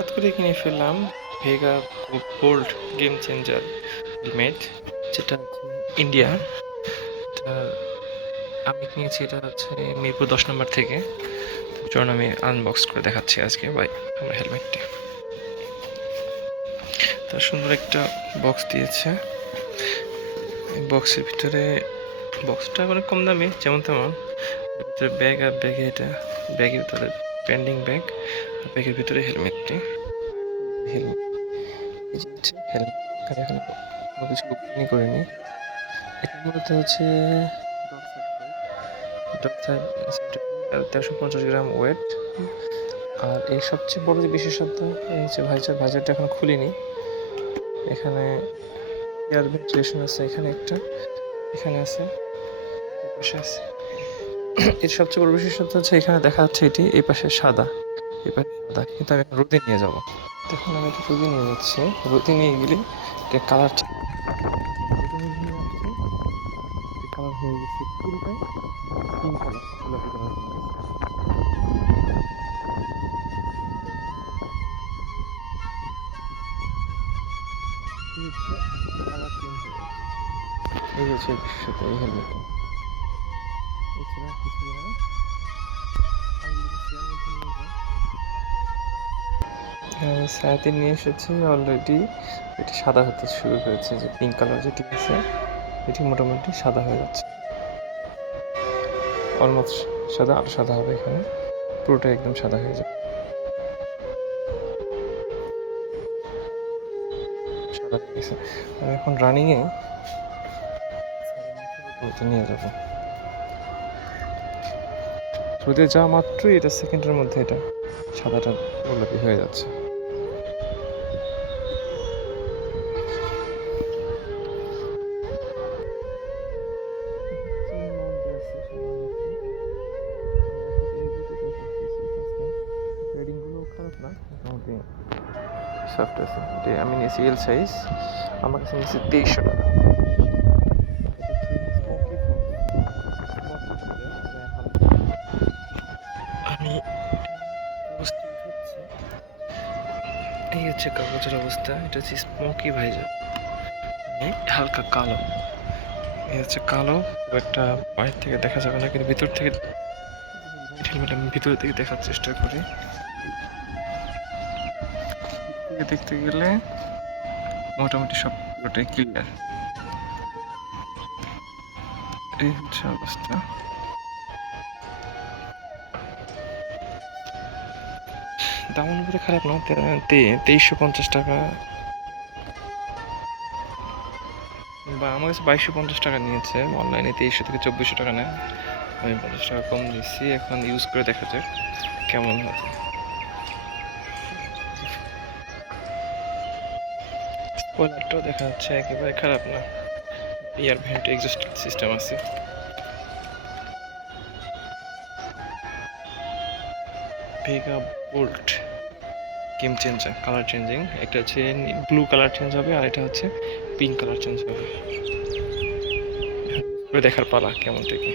হঠাৎ করে কিনে ফেললাম Vega Bolt game changer helmet, যেটা হচ্ছে ইন্ডিয়া। এটা আমি কিনেছি, এটা হচ্ছে মিরপুর 10 নম্বর থেকে। চলুন আমি আনবক্স করে দেখাচ্ছি আজকে ভাই আমার হেলমেটটি। তার সুন্দর একটা বক্স দিয়েছে। এই বক্সের ভিতরে, বক্সটা অনেক কম দামি যেমন তেমন। ভিতরে ব্যাগ, আর ব্যাগে এটা ব্যাগের ভিতরে পেন্ডিং ব্যাগ, আর ব্যাগের ভিতরে হেলমেটটি। হেলমেট, এই যে হচ্ছে হেলমেট। আর এখানে কোনো কিছু ওপেনই করিনি। এটা মূলত হচ্ছে ডগ সার্টিফাইড আর 1350 গ্রাম ওয়েট। আর এই সবচেয়ে বড় যে বিশেষত্ব, এই হচ্ছে ভাইজারটা এখন খুলিনি। এখানে এয়ার ভেন্টিলেশন আছে, এখানে একটা, এখানে আছে, এই পাশে আছে। এর সবচেয়ে বড় বিশেষত্ব হচ্ছে এখানে দেখা যাচ্ছে এটি এই পাশে সাদা, এই পাশে সাদা, কিন্তু আমি এখন রোদে নিয়ে যাব। দেখুন আমি এটা রোদে নিয়ে যাচ্ছি। রোদে নিয়ে গেলে এটা কালার কালার হয়ে গেছে পুরোটাই পিঙ্ক কালার, গোলাপি কালার হয়ে গেছে। এই হচ্ছে কালার চেঞ্জ হয়ে গেছে। এই হচ্ছে বিশেষত এই হেলমেটটা। এছাড়া কিছু না। আমি যদি শেয়ার মধ্যে নিয়ে যাই, আমি সাথে নিয়ে এসেছি অলরেডি। এটি সাদা হতে শুরু হয়েছে, যে পিঙ্ক কালার যেটি আছে এটি মোটামুটি সাদা হয়ে যাচ্ছে। অলমোস্ট সাদা, আরও সাদা হবে, এখানে পুরোটা একদম সাদা হয়ে যাবে। সাদা হয়ে গেছে। আমি এখন রানিংয়ে নিয়ে যাবো। রোদে যাওয়া মাত্রই এটা সেকেন্ডের মধ্যে এটা সাদাটা গোলাপি হয়ে যাচ্ছে। খারাপ না, মোটামুটি সফট আছে। এটা আমি নিয়েছি এল সাইজ, আমার কাছে নিয়েছি 2300 টাকা। আমি এই হচ্ছে কাগজের অবস্থা। এটা হচ্ছে স্মোকি ভাইজার, হালকা কালো। এই হচ্ছে কালো, খুব একটা বাইরে থেকে দেখা যাবে না, কিন্তু ভিতর থেকে হেলমেট আমি ভিতর থেকে দেখার চেষ্টা করি। দেখতে গেলে মোটামুটি সব পুরোটাই ক্লিয়ার। এই হচ্ছে অবস্থা। দাম অনুপাতে খারাপ না, 2350 টাকা, বা আমার কাছে 2250 টাকা নিয়েছে। অনলাইনে 2300 থেকে 2400 টাকা নেয়, আমি 50 টাকা কম দিচ্ছি। এখন ইউজ করে দেখা যাক কেমন হয়। স্পয়লারটাও দেখা যাচ্ছে, একেবারে খারাপ না। এয়ার ভেন্ট এক্সস্ট সিস্টেম আছে। Vega Bolt game changer, colour changing. একটা হচ্ছে ব্লু কালার চেঞ্জ হবে, আর এটা হচ্ছে পিঙ্ক কালার চেঞ্জ হবে। দেখার পালা কেমন থেকে।